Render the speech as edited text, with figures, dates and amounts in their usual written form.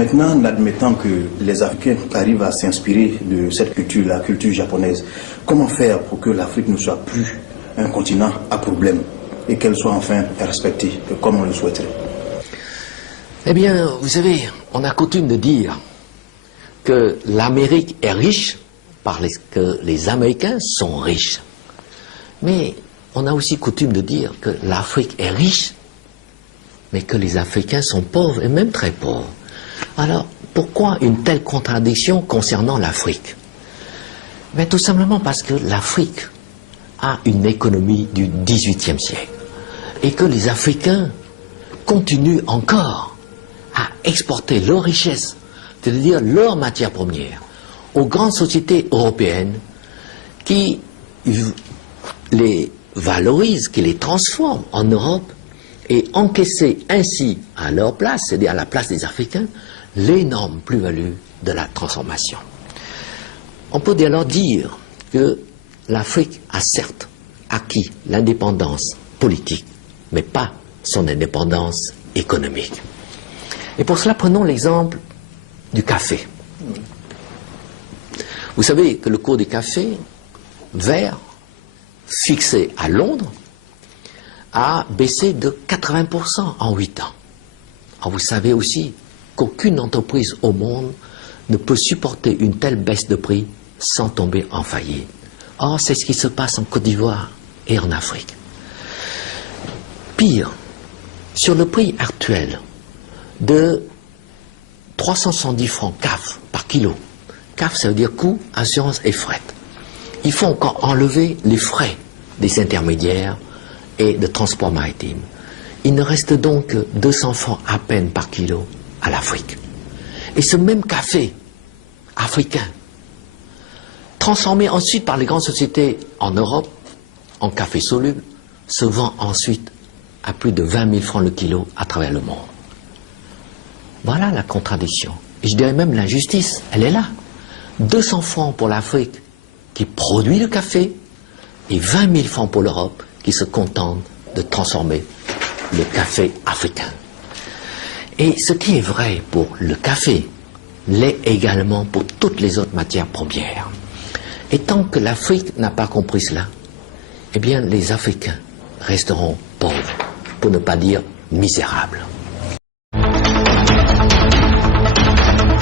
Maintenant, admettant que les Africains arrivent à s'inspirer de cette culture, la culture japonaise, comment faire pour que l'Afrique ne soit plus un continent à problème et qu'elle soit enfin respectée comme on le souhaiterait? Eh bien, vous savez, on a coutume de dire que l'Amérique est riche parce que les Américains sont riches. Mais on a aussi coutume de dire que l'Afrique est riche, mais que les Africains sont pauvres, et même très pauvres. Alors, pourquoi une telle contradiction concernant l'Afrique? Mais tout simplement parce que l'Afrique a une économie du XVIIIe siècle, et que les Africains continuent encore à exporter leurs richesses, c'est-à-dire leurs matières premières, aux grandes sociétés européennes qui les valorisent, qui les transforment en Europe et encaisser ainsi à leur place, c'est-à-dire à la place des Africains, l'énorme plus-value de la transformation. On peut alors dire que l'Afrique a certes acquis l'indépendance politique, mais pas son indépendance économique. Et pour cela, prenons l'exemple du café. Vous savez que le cours du café vert, fixé à Londres, a baissé de 80% en 8 ans. Alors vous savez aussi qu'aucune entreprise au monde ne peut supporter une telle baisse de prix sans tomber en faillite. Or, c'est ce qui se passe en Côte d'Ivoire et en Afrique. Pire, sur le prix actuel de 370 francs CAF par kilo, CAF ça veut dire coût, assurance et fret, il faut encore enlever les frais des intermédiaires et de transport maritime. Il ne reste donc que 200 francs à peine par kilo à l'Afrique. Et ce même café africain, transformé ensuite par les grandes sociétés en Europe en café soluble, se vend ensuite à plus de 20 000 francs le kilo à travers le monde. Voilà la contradiction. Et je dirais même l'injustice, elle est là. 200 francs pour l'Afrique qui produit le café et 20 000 francs pour l'Europe qui se contente de transformer le café africain. Et ce qui est vrai pour le café l'est également pour toutes les autres matières premières. Et tant que l'Afrique n'a pas compris cela, eh bien les Africains resteront pauvres, pour ne pas dire misérables.